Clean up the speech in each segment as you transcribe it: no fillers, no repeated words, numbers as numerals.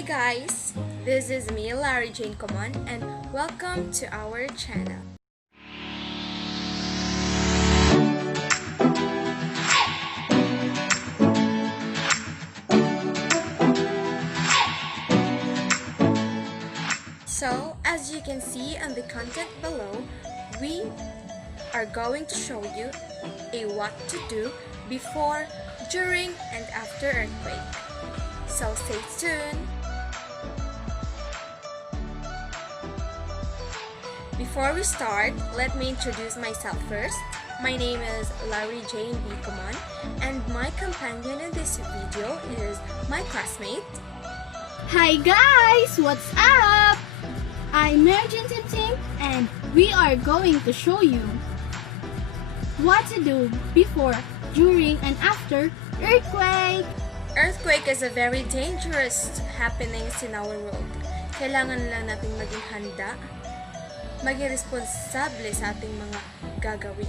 Hi guys, this is me, Larry Jane Common, and welcome to our channel. So, as you can see on the content below, we are going to show you what to do before, during, and after earthquake. So stay tuned! Before we start, let me introduce myself first. My name is Larry Jane B. Common, and my companion in this video is my classmate. Hi guys! What's up? I'm Merjin Tim and we are going to show you what to do before, during, and after earthquake. Earthquake is a very dangerous happenings in our world. Kailangan lang nating maging handa, maging responsable sa ating mga gagawin.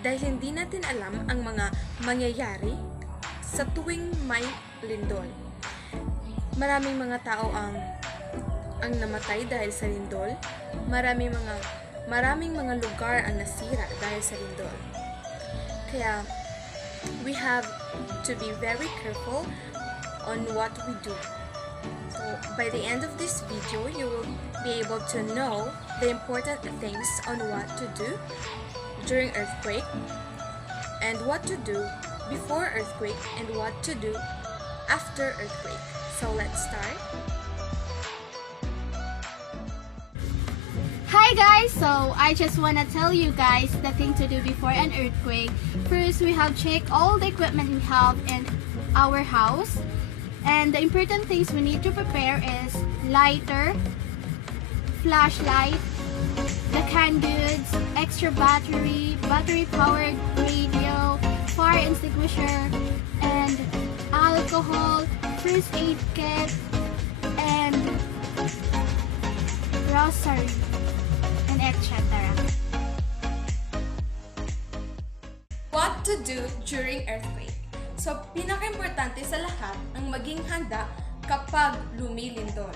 Dahil hindi natin alam ang mga mangyayari sa tuwing may lindol. Maraming mga tao ang namatay dahil sa lindol. Maraming mga lugar ang nasira dahil sa lindol. Kaya we have to be very careful on what we do. So by the end of this video, you will be able to know the important things on what to do during earthquake, and what to do before earthquake, and what to do after earthquake. So let's start. Hi guys! So I just wanna tell you guys the thing to do before an earthquake. First, we have checked all the equipment we have in our house. And the important things we need to prepare is lighter, flashlight, the canned goods, extra battery-powered radio, fire extinguisher, and alcohol, first aid kit, and grocery, and etc. What to do during earthquake? So, pinaka-importante sa lahat ang maging handa kapag lumilindol.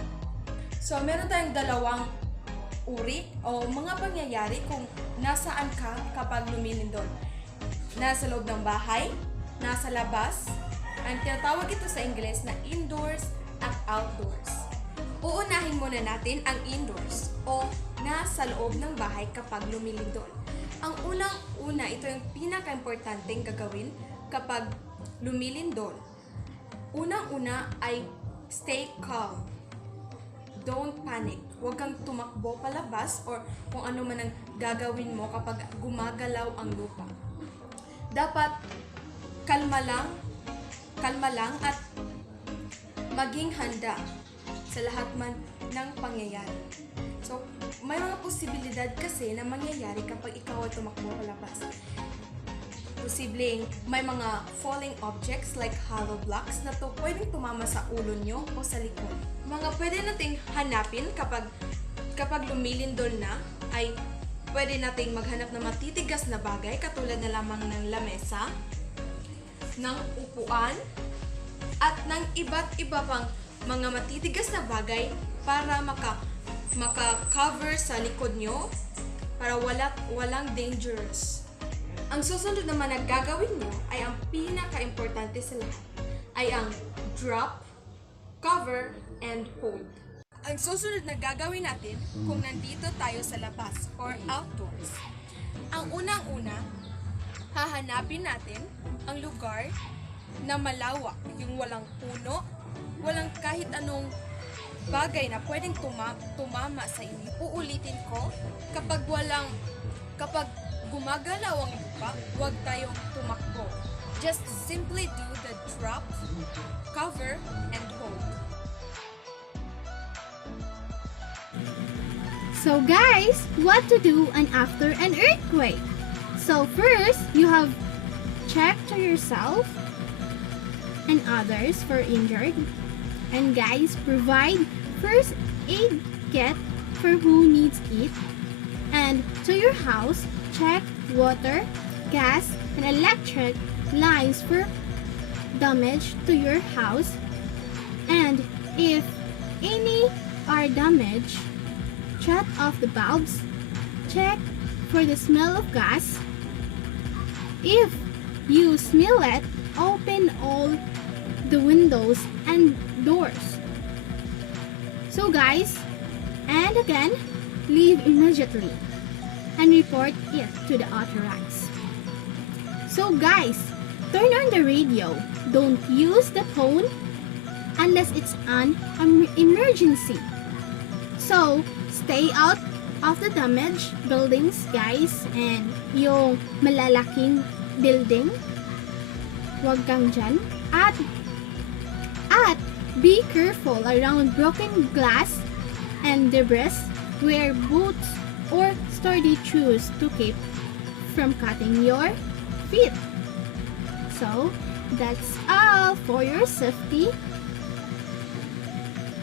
So, meron tayong dalawang uri o mga pangyayari kung nasaan ka kapag lumilindol. Nasa loob ng bahay, nasa labas. Ang tinatawag ito sa Ingles na indoors at outdoors. Uunahin muna natin ang indoors o nasa loob ng bahay kapag lumilindol. Ang unang-una, ito yung pinaka-importanteng gagawin kapag lumilindol. Unang-una ay stay calm. Don't panic. Huwag kang tumakbo palabas or kung ano man ang gagawin mo kapag gumagalaw ang lupa. Dapat kalma lang at maging handa sa lahat man ng pangyayari. So, may mga posibilidad kasi na mangyayari kapag ikaw ay tumakbo palabas. Posibleng may mga falling objects like hollow blocks na to pwedeng tumama sa ulo nyo o sa likod. Mga pwede nating hanapin kapag lumilindol na ay pwede nating maghanap ng matitigas na bagay katulad na lamang ng lamesa, ng upuan, at ng iba't iba pang mga matitigas na bagay para maka-cover sa likod nyo para walang dangerous. Ang susunod naman na gagawin nyo ay ang pinaka-importante sa lahat ay ang drop, cover, and hold. Ang susunod na gagawin natin kung nandito tayo sa labas or outdoors. Ang unang-una, hahanapin natin ang lugar na malawak, yung walang puno, walang kahit anong bagay na pwedeng tumama sa inyo. Uulitin ko, kapag gumagalaw ang lupa, huwag tayong tumakbo. Just simply do the drop, cover, and hold. So guys, what to do after an earthquake? So first, you have checked to yourself and others for injured. And guys, provide first aid kit for who needs it. And to your house, check water, gas, and electric lines for damage to your house. And if any are damaged, shut off the bulbs, check for the smell of gas. If you smell it, open all the windows and doors. So guys, and again, leave immediately and report it to the authorized. So guys, turn on the radio. Don't use the phone unless it's an emergency. So, stay out of the damaged buildings, guys, and yung malalaking building, wag kang dyan. At be careful around broken glass and debris. Wear boots or sturdy shoes to keep from cutting your feet. So, that's all for your safety.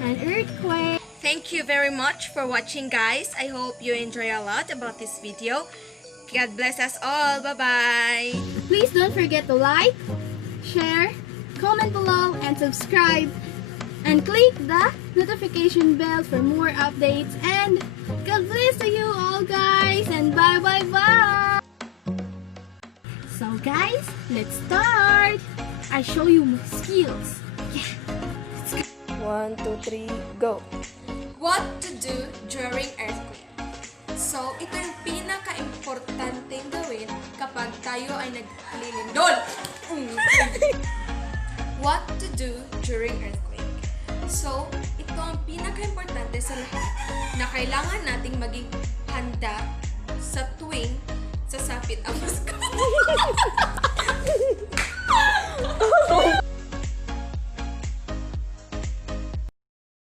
An earthquake. Thank you very much for watching, guys. I hope you enjoy a lot about this video. God bless us all. Bye-bye. Please don't forget to like, share, comment below, and subscribe. And click the notification bell for more updates. And God bless to you all, guys. And bye. So guys, let's start. I show you my skills. Yeah. 1, 2, 3, go! What to do during earthquake? So, ito yung pinaka-importanteng gawin kapag tayo ay naglilindol. What to do during earthquake? So, ito ang pinaka-importante sa lahat na kailangan nating maging handa sa tuwing sasapit ang Pasko.